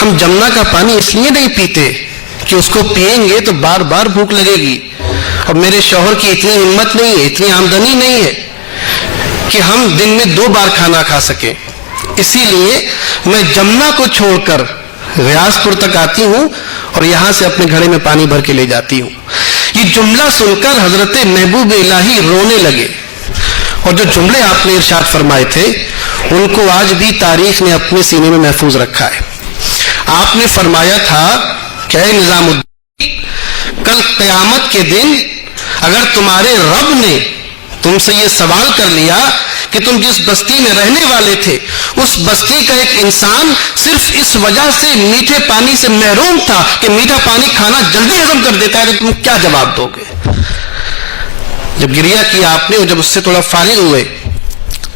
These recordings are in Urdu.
ہم جمنا کا پانی اس لیے نہیں پیتے کہ اس کو پئیں گے تو بار بار بھوک لگے گی، اور میرے شوہر کی اتنی ہمت نہیں ہے، اتنی آمدنی نہیں ہے کہ ہم دن میں 2 بار کھانا کھا سکیں، اسی لیے میں جمنا کو چھوڑ کر ریاض پور تک آتی ہوں اور یہاں سے اپنے گھڑے میں پانی بھر کے لے جاتی ہوں۔ یہ جملہ سن کر حضرت محبوب الہی رونے لگے، اور جو جملے آپ نے ارشاد فرمائے تھے ان کو آج بھی تاریخ نے اپنے سینے میں محفوظ رکھا ہے۔ آپ نے فرمایا تھا کہ اے نظام الدین، کل قیامت کے دن اگر تمہارے رب نے تم سے یہ سوال کر لیا کہ تم جس بستی میں رہنے والے تھے اس بستی کا ایک انسان صرف اس وجہ سے میٹھے پانی سے محروم تھا کہ میٹھا پانی کھانا جلدی ہضم کر دیتا ہے، تو تم کیا جواب دو گے؟ جب گریہ کیا آپ نے اور جب اس سے تھوڑا فارغ ہوئے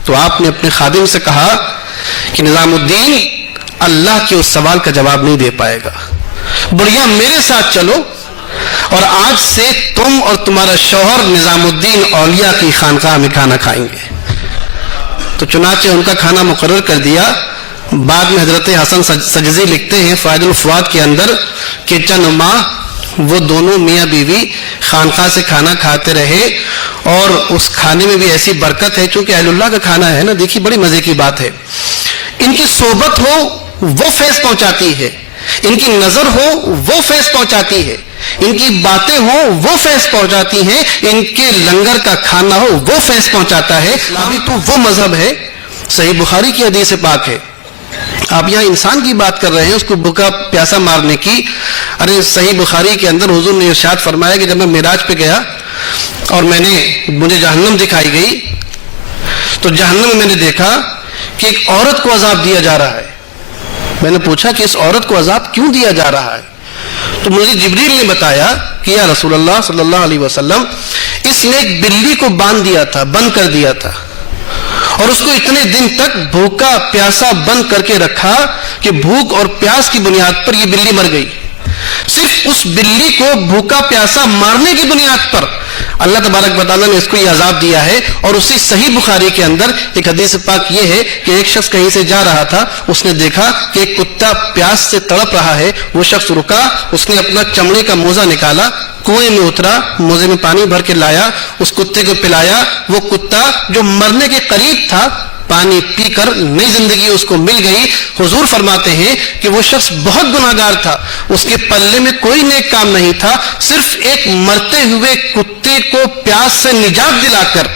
تو آپ نے اپنے خادم سے کہا کہ نظام الدین اللہ کے اس سوال کا جواب نہیں دے پائے گا، بڑھیا میرے ساتھ چلو اور آج سے تم اور تمہارا شوہر نظام الدین اولیاء کی خانقاہ میں کھانا کھائیں گے۔ تو چنانچہ ان کا کھانا مقرر کر دیا۔ بعد میں حضرت حسن سجزی لکھتے ہیں فائد الفواد کے اندر کہ چند ماہ وہ دونوں میاں بیوی خانقاہ سے کھانا کھاتے رہے، اور اس کھانے میں بھی ایسی برکت ہے، چونکہ اہل اللہ کا کھانا ہے نا، دیکھیے بڑی مزے کی بات ہے، ان کی صحبت ہو وہ فیض پہنچاتی ہے، ان کی نظر ہو وہ فیض پہنچاتی ہے، ان کی باتیں ہوں وہ فیض پہنچاتی ہیں، ان کے لنگر کا کھانا ہو وہ فیض پہنچاتا ہے۔ ابھی تو وہ مذہب ہے، صحیح بخاری کی حدیث پاک ہے، آپ یہاں انسان کی بات کر رہے ہیں اس کو بھوکا پیاسا مارنے کی۔ ارے صحیح بخاری کے اندر حضور نے ارشاد فرمایا کہ جب میں معراج پہ گیا اور مجھے جہنم دکھائی گئی تو جہنم میں میں نے دیکھا کہ ایک عورت کو عذاب دیا جا رہا ہے۔ میں نے پوچھا کہ اس عورت کو عذاب کیوں دیا جا رہا ہے؟ تو مجھے جبریل نے بتایا کہ یا رسول اللہ صلی اللہ علیہ وسلم، اس نے ایک بلی کو بند کر دیا تھا، اور اس کو اتنے دن تک بھوکا پیاسا بند کر کے رکھا کہ بھوک اور پیاس کی بنیاد پر یہ بلی مر گئی۔ صرف اس بلی کو بھوکا پیاسا مارنے کی بنیاد پر اللہ تبارک و تعالیٰ نے اس کو یہ عذاب دیا ہے۔ اور اسی صحیح بخاری کے اندر ایک حدیث پاک یہ ہے کہ ایک شخص کہیں سے جا رہا تھا، اس نے دیکھا کہ ایک کتا پیاس سے تڑپ رہا ہے، وہ شخص رکا، اس نے اپنا چمڑے کا موزہ نکالا، کنویں میں اترا، موزے میں پانی بھر کے لایا، اس کتے کو پلایا۔ وہ کتا جو مرنے کے قریب تھا پانی پی کر نئی زندگی اس کو مل گئی۔ حضور فرماتے ہیں کہ وہ شخص بہت گناہگار تھا، اس کے پلے میں کوئی نیک کام نہیں تھا، صرف ایک مرتے ہوئے کتے کو پیاس سے نجات دلا کر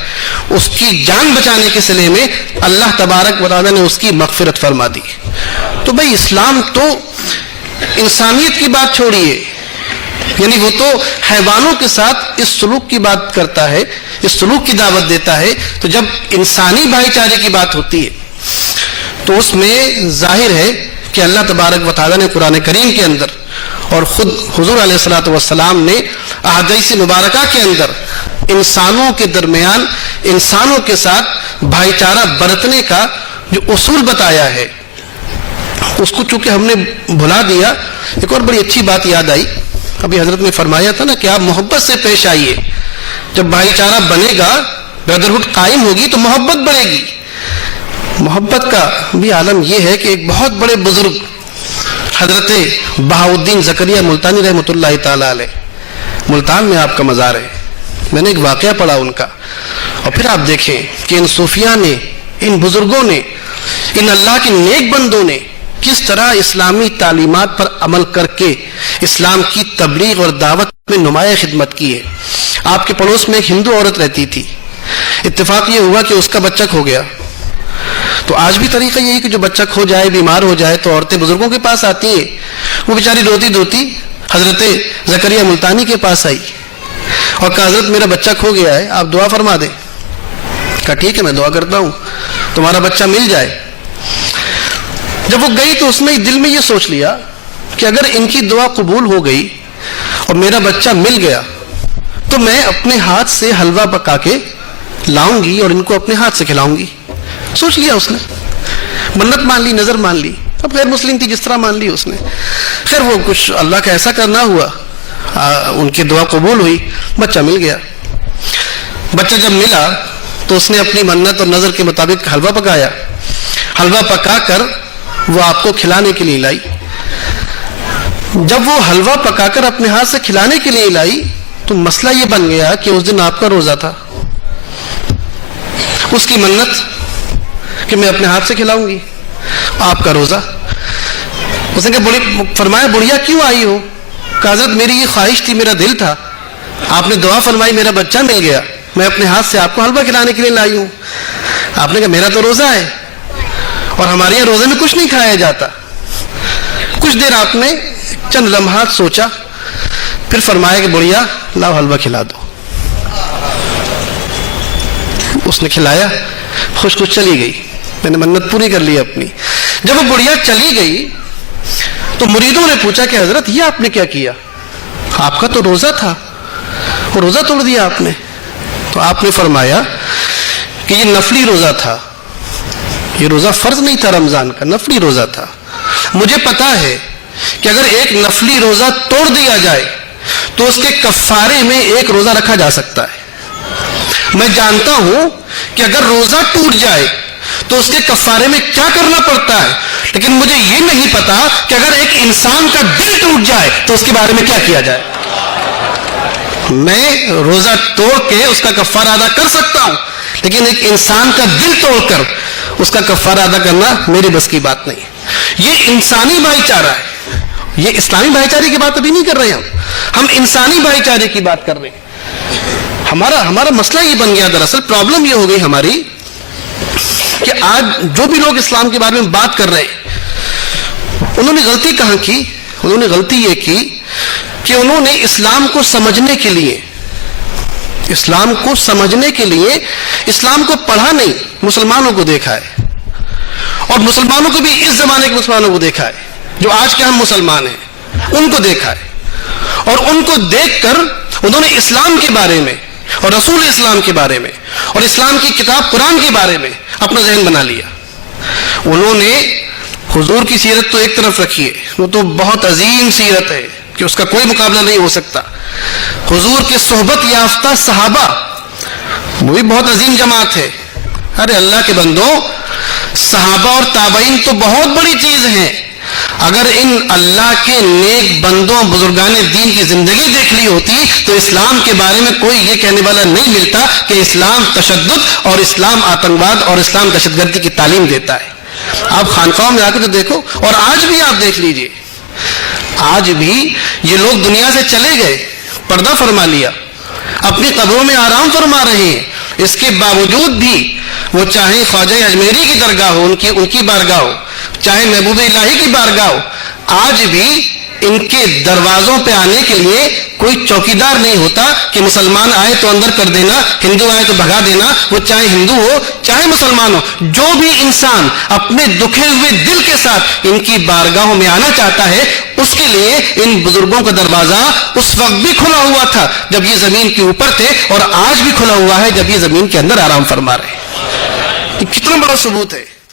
اس کی جان بچانے کے صلے میں اللہ تبارک و تعالیٰ نے اس کی مغفرت فرما دی۔ تو بھائی اسلام تو انسانیت کی بات چھوڑیے، یعنی وہ تو حیوانوں کے ساتھ اس سلوک کی بات کرتا ہے، اس سلوک کی دعوت دیتا ہے۔ تو جب انسانی بھائی چارے کی بات ہوتی ہے تو اس میں ظاہر ہے کہ اللہ تبارک و تعالیٰ نے قرآن کریم کے اندر اور خود حضور علیہ الصلوۃ والسلام نے احادیث مبارکہ کے اندر انسانوں کے درمیان، انسانوں کے ساتھ بھائی چارہ برتنے کا جو اصول بتایا ہے، اس کو چونکہ ہم نے بھلا دیا۔ ایک اور بڑی اچھی بات یاد آئی، ابھی حضرت نے فرمایا تھا نا کہ آپ محبت سے پیش آئیے، جب بھائی چارہ بنے گا، بردرہڈ قائم ہوگی تو محبت بڑھے گی۔ محبت کا بھی عالم یہ ہے کہ ایک بہت بڑے بزرگ حضرت بہاؤالدین زکریا ملتانی رحمۃ اللہ تعالی علیہ، ملتان میں آپ کا مزار ہے، میں نے ایک واقعہ پڑھا ان کا، اور پھر آپ دیکھیں کہ ان صوفیاء نے، ان بزرگوں نے، ان اللہ کے نیک بندوں نے کس طرح اسلامی تعلیمات پر عمل کر کے اسلام کی تبلیغ اور دعوت میں نمایاں خدمت کی ہے۔ آپ کے پڑوس میں ایک ہندو عورت رہتی تھی، اتفاق یہ ہوا کہ اس کا بچہ کھو گیا۔ تو آج بھی طریقہ یہی کہ جو بچہ کھو جائے، بیمار ہو جائے تو عورتیں بزرگوں کے پاس آتی ہیں۔ وہ بیچاری روتی دھوتی حضرت زکریا ملتانی کے پاس آئی اور کہا حضرت میرا بچہ کھو گیا ہے، آپ دعا فرما دیں۔ کہا ٹھیک ہے میں دعا کرتا ہوں، تمہارا بچہ مل جائے۔ جب وہ گئی تو اس نے دل میں یہ سوچ لیا کہ اگر ان کی دعا قبول ہو گئی اور میرا بچہ مل گیا تو میں اپنے ہاتھ سے حلوہ پکا کے لاؤں گی اور ان کو اپنے ہاتھ سے کھلاؤں گی۔ سوچ لیا اس نے، منت مان لی، نظر مان لی، اب غیر مسلم تھی جس طرح مان لی اس نے۔ خیر وہ کچھ اللہ کا ایسا کرنا ہوا، ان کی دعا قبول ہوئی، بچہ مل گیا۔ بچہ جب ملا تو اس نے اپنی منت اور نظر کے مطابق حلوہ پکایا، حلوہ پکا کر وہ آپ کو کھلانے کے لیے لائی۔ جب وہ حلوہ پکا کر اپنے ہاتھ سے کھلانے کے لیے لائی تو مسئلہ یہ بن گیا کہ اس دن آپ کا روزہ تھا. اس کی منت کہ میں اپنے ہاتھ سے کھلاؤں گی، آپ کا روزہ. اس نے کہا فرمایا بڑھیا کیوں آئی ہو؟ کہ حضرت میری یہ خواہش تھی، میرا دل تھا، آپ نے دعا فرمائی، میرا بچہ مل گیا، میں اپنے ہاتھ سے آپ کو حلوہ کھلانے کے لیے لائی ہوں. آپ نے کہا میرا تو روزہ ہے اور ہمارے یہاں روزے میں کچھ نہیں کھایا جاتا. کچھ دیر آپ نے چند لمحات سوچا، پھر فرمایا کہ بڑھیا لاؤ حلوہ کھلا دو. اس نے کھلایا، خوش خوش چلی گئی. میں نے منت پوری کر لی اپنی. جب وہ بڑھیا چلی گئی تو مریدوں نے پوچھا کہ حضرت یہ آپ نے کیا کیا؟ آپ کا تو روزہ تھا، وہ روزہ توڑ دیا آپ نے. تو آپ نے فرمایا کہ یہ نفلی روزہ تھا، یہ روزہ فرض نہیں تھا رمضان کا، نفلی روزہ تھا. مجھے پتا ہے کہ اگر ایک نفلی روزہ توڑ دیا جائے تو اس کے کفارے میں ایک روزہ رکھا جا سکتا ہے. میں جانتا ہوں کہ اگر روزہ ٹوٹ جائے تو اس کے کفارے میں کیا کرنا پڑتا ہے، لیکن مجھے یہ نہیں پتا کہ اگر ایک انسان کا دل ٹوٹ جائے تو اس کے بارے میں کیا کیا جائے. میں روزہ توڑ کے اس کا کفارہ ادا کر سکتا ہوں، لیکن ایک انسان کا دل توڑ کر اس کا کفارہ ادا کرنا میری بس کی بات نہیں. یہ انسانی بھائی چارہ ہے، یہ اسلامی بھائی چارے کی بات ابھی نہیں کر رہے ہم انسانی بھائی چارے کی بات کر رہے ہیں. ہمارا مسئلہ یہ بن گیا، دراصل پرابلم یہ ہو گئی ہماری کہ آج جو بھی لوگ اسلام کے بارے میں بات کر رہے ہیں انہوں نے غلطی کہاں کی؟ انہوں نے غلطی یہ کی کہ انہوں نے اسلام کو سمجھنے کے لیے اسلام کو پڑھا نہیں، مسلمانوں کو دیکھا ہے. اور مسلمانوں کو بھی اس زمانے کے مسلمانوں کو دیکھا ہے جو آج کے ہم مسلمان ہیں، ان کو دیکھا ہے. اور ان کو دیکھ کر انہوں نے اسلام کے بارے میں اور رسول اسلام کے بارے میں اور اسلام کی کتاب قرآن کے بارے میں اپنا ذہن بنا لیا. انہوں نے حضور کی سیرت تو ایک طرف رکھی ہے، وہ تو بہت عظیم سیرت ہے کہ اس کا کوئی مقابلہ نہیں ہو سکتا. حضور کے صحبت یافتہ صحابہ وہ بھی بہت عظیم جماعت ہے. ارے اللہ کے بندوں، صحابہ اور تابعین تو بہت بڑی چیز ہیں. اگر ان اللہ کے نیک بندوں بزرگان دین کی زندگی دیکھ لی ہوتی تو اسلام کے بارے میں کوئی یہ کہنے والا نہیں ملتا کہ اسلام تشدد اور اسلام آتنکواد اور اسلام دہشت گردی کی تعلیم دیتا ہے. آپ خانقاہوں میں آ کے تو دیکھو، اور آج بھی آپ دیکھ لیجئے، آج بھی یہ لوگ دنیا سے چلے گئے، پردہ فرما لیا، اپنی قبروں میں آرام فرما رہے ہیں. اس کے باوجود بھی وہ چاہے خواجہ اجمیری کی درگاہ ہو، ان کی بارگاہ ہو، چاہے محبوب الہی کی بارگاہ ہو، آج بھی ان کے دروازوں پہ آنے کے لیے کوئی چوکیدار نہیں ہوتا کہ مسلمان آئے تو اندر کر دینا، ہندو آئے تو بھگا دینا. وہ چاہے ہندو ہو چاہے مسلمان ہو، جو بھی انسان اپنے دکھے ہوئے دل کے ساتھ ان کی بارگاہوں میں آنا چاہتا ہے، اس کے لیے ان بزرگوں کا دروازہ اس وقت بھی کھلا ہوا تھا جب یہ زمین کے اوپر تھے، اور آج بھی کھلا ہوا ہے جب یہ زمین کے اندر آرام فرما رہے ہیں. کتنا بڑا ثبوت ہے.